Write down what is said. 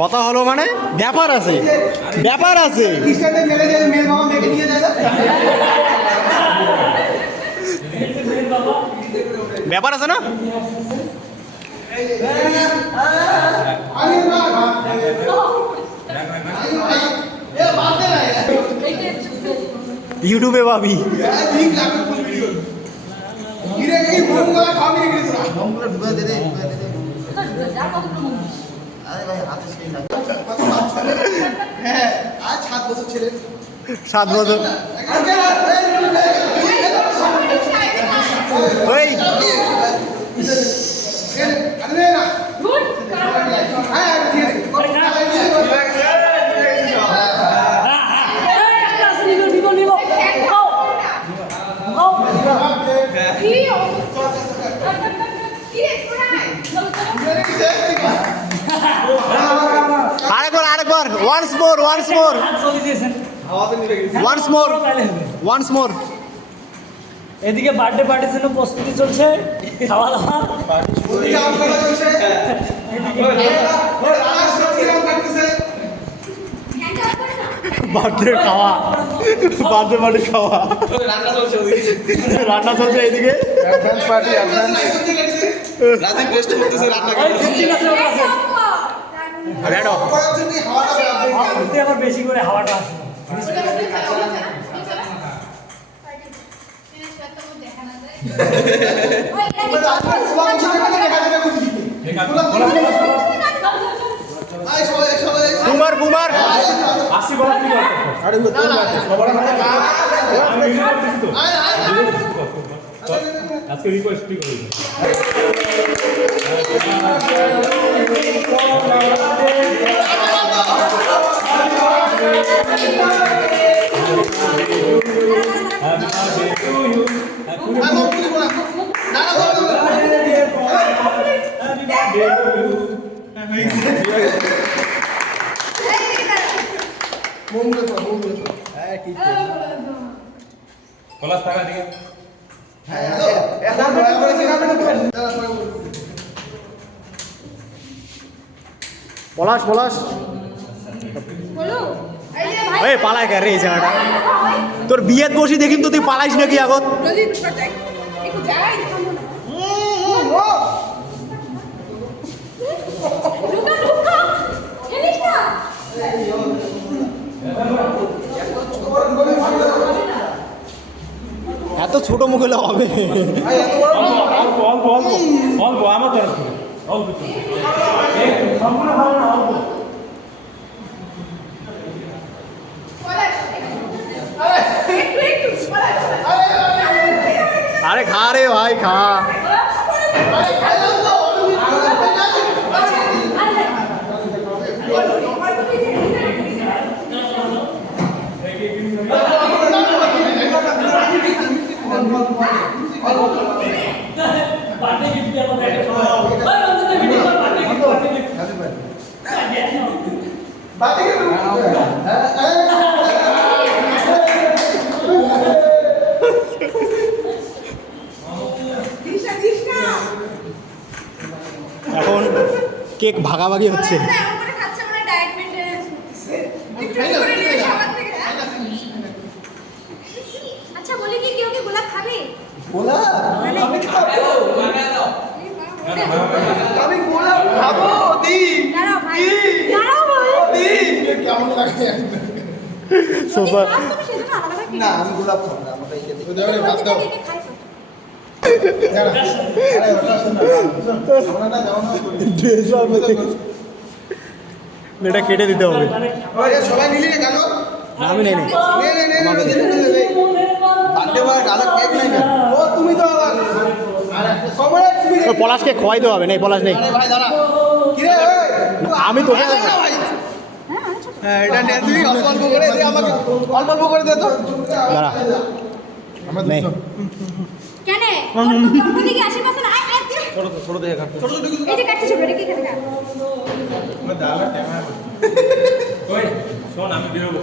কথা হলো মানে ব্যাপার আছে, ব্যাপার আছে। ব্যাপার আছে না? ইউটিউবে পাবি। হ্যাঁ, আজ 7 বছর ছেলে, 7 বছর। ওই আরেকবার once more এদিকে বার্থডে পার্টির জন্য প্রস্তুতি চলছে, খাওয়া দাওয়া বার্থডে খাওয়া, বার্থডে পার্টি খাওয়া, রান্না চলছে এদিকে। অ্যাডভান্স পার্টি, অ্যাডভান্স রাতে রেস্ট করতেছে রান্না করতে আবার বেশি করে হাওয়াটা আসে। বুমার আজকে রিকোয়েস্ট কি করব পলাশ টাকা দিয়ে পলাশ এই পালায় কে রে এই জায়গাটা? তোর বিয়েত বসি দেখিম তো তুই পালাইস নাকি আগত? এত ছোট মুখ হলে হবে? অল্প অল্প অল্প অল্প আমার তরফ থেকে অল্প সম্পূর্ণ ভালো না অল্প আরে খা রে ভাই খা। এখন কেক ভাগাভাগি হচ্ছে। আচ্ছা বলি কি কেউ কি গোলাপ খাবে? গোলাপ আমি খাবো, আমি গোলাপ খাবো। দি দাঁড়াও ভাই, দাঁড়াও ভাই, দি কেমন লাগে? সোফা না আমি গোলাপ খাবো না, আমাকে এই খেতে দাও রে, ভাত দাও। এটা কেটে দিতে হবে। সবাই নিলি রে গেল? আমি নেই তুমি তো পলাশকে খোয়াইতে হবে, নেই পলাশ নেই। ভাই দাঁড়া, কি রে আমি তোকে হ্যাঁ এটা নে, তুই অল্প অল্প করে দে আমাকে, অল্প অল্প করে দে তো। দাঁড়া নেই। কেন ওদিকে আশেপাশে না আয় আয় ছোট দেখে কাট, ছোট ছোট এই যে কাটছে ছোট কি খাবে না শোন আমি বেরোবো।